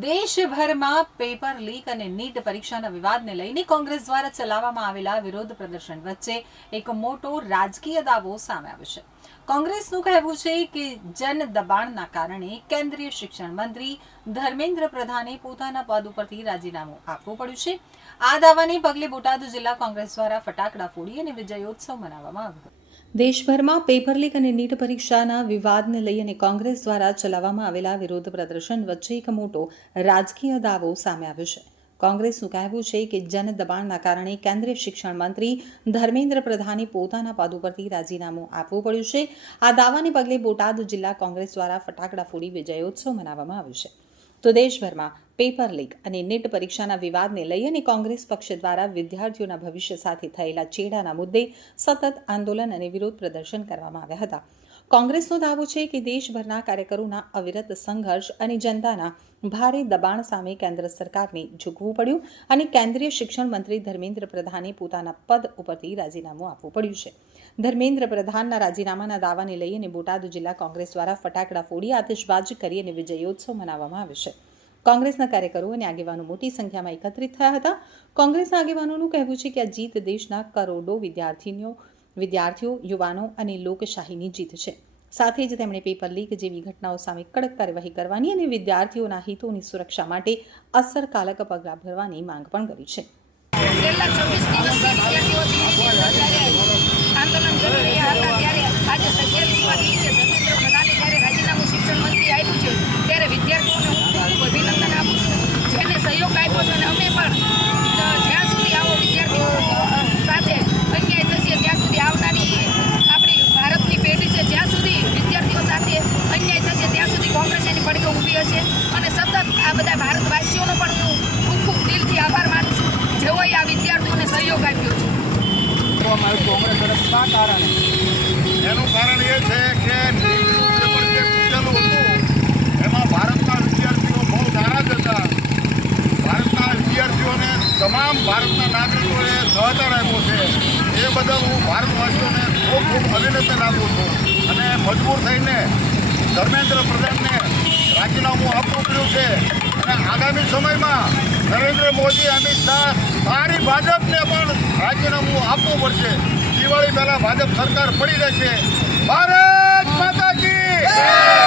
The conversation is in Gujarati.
દેશભરમાં પેપર લીક અને નીટ પરીક્ષાના વિવાદને લઈને કોંગ્રેસ દ્વારા ચલાવવામાં આવેલા વિરોધ પ્રદર્શન વચ્ચે એક મોટો રાજકીય દાવો સામે આવ્યો છે. કોંગ્રેસનું કહેવું છે કે જન દબાણના કારણે કેન્દ્રીય શિક્ષણ મંત્રી ધર્મેન્દ્ર પ્રધાને પોતાના પદ ઉપરથી રાજીનામું આપવું પડ્યું છે. આ દાવાને પગલે બોટાદ જિલ્લા કોંગ્રેસ દ્વારા ફટાકડા ફોડી અને વિજયોત્સવ મનાવવામાં આવ્યો. દેશભરમાં પેપર લીક અને નીટ પરીક્ષાના વિવાદને લઈ અને કોંગ્રેસ દ્વારા ચલાવવામાં આવેલા વિરોધ પ્રદર્શન વચ્ચે એક મોટો રાજકીય દાવો સામે આવ્યો છે. કોંગ્રેસનું કહેવું છે કે જન દબાણના કારણે કેન્દ્રીય શિક્ષણ મંત્રી ધર્મેન્દ્ર પ્રધાને પોતાના પદ ઉપરથી રાજીનામું આપવું પડ્યું છે. આ દાવાને પગલે બોટાદ જિલ્લા કોંગ્રેસ દ્વારા ફટાકડા ફોડી વિજયોત્સવ મનાવવામાં આવ્યો છે. તો દેશભરમાં પેપર લીક અને નીટ પરીક્ષાના વિવાદને લઈ અને કોંગ્રેસ પક્ષ દ્વારા વિદ્યાર્થીઓના ભવિષ્ય સાથે થયેલા ચેડાના મુદ્દે સતત આંદોલન અને વિરોધ પ્રદર્શન કરવામાં આવ્યા હતા. કોંગ્રેસનો દાવો છે કે દેશભરના કાર્યકરોના અવિરત સંઘર્ષ અને જનતાના ભારે દબાણ સામે કેન્દ્ર સરકારને ઝૂકવું પડ્યું અને કેન્દ્રીય શિક્ષણ મંત્રી ધર્મેન્દ્ર પ્રધાને પોતાના પદ ઉપરથી રાજીનામું આપવું પડ્યું છે. ધર્મેન્દ્ર પ્રધાનના રાજીનામાના દાવાને લઈ અને બોટાદ જિલ્લા કોંગ્રેસ દ્વારા ફટાકડા ફોડી આતિશબાજી કરી અને વિજયોત્સવ મનાવવામાં આવ્યો છે. કોંગ્રેસના કાર્યકરો અને આગેવાનો મોટી સંખ્યામાં એકત્રિત થયા હતા. કોંગ્રેસના આગેવાનોનું કહેવું છે કે આ જીત દેશના કરોડો વિદ્યાર્થીઓ, યુવાનો અને લોકશાહીની જીત છે. સાથે જ તેમણે પેપર લીક જેવી ઘટનાઓ સામે કડક કાર્યવાહી કરવાની અને વિદ્યાર્થીઓના હિતોની સુરક્ષા માટે અસરકારક પગલાં ભરવાની માંગ પણ કરી છે. છેલ્લા 24 દિવસથી આંદોલન કરી રહ્યા હતા ત્યારે આજે 27મા દિવસે ધર્મેન્દ્ર પ્રધાને જ્યારે રાજીનામું શિક્ષણ મંત્રી આપ્યું છે ત્યારે વિદ્યાર્થીઓને હું ખૂબ અભિનંદન આપું છું. જેને સહયોગ આપ્યો છે અને અમે પણ જ્યાં સુધી આવો વિદ્યાર્થીઓ સાથે અન્યાય થશે ત્યાં સુધી આવનારી આપણી ભારતની પેઢી છે જ્યાં સુધી વિદ્યાર્થીઓ સાથે અન્યાય થશે ત્યાં સુધી કોંગ્રેસ એની પડખે ઊભી હશે અને સતત આ બધા ભારતવાસીઓનો પણ હું ખૂબ ખૂબ દિલથી આભાર માનું છું જેઓએ આ વિદ્યાર્થીઓને સહયોગ આપ્યો છે. કોંગ્રેસ તરફ શા કારણે? એનું કારણ એ છે કે નીટનું પેપર જે પૂછેલું હતું એમાં ભારતના વિદ્યાર્થીઓ બહુ નારાજ હતા. ભારતના વિદ્યાર્થીઓને તમામ ભારતના નાગરિકોએ સહકાર આપ્યો છે. એ બદલ હું ભારતવાસીઓને ખૂબ ખૂબ અભિનંદન આપું છું અને મજબૂર થઈને ધર્મેન્દ્ર પ્રધાનને રાજીનામું આપવું પડ્યું છે અને આગામી સમયમાં નરેન્દ્ર મોદી, અમિત શાહ, સારી ભાજપને પણ રાજીનામું આપવું પડશે. દિવાળી પહેલાં ભાજપ સરકાર પડી જશે. ભારત માતા કી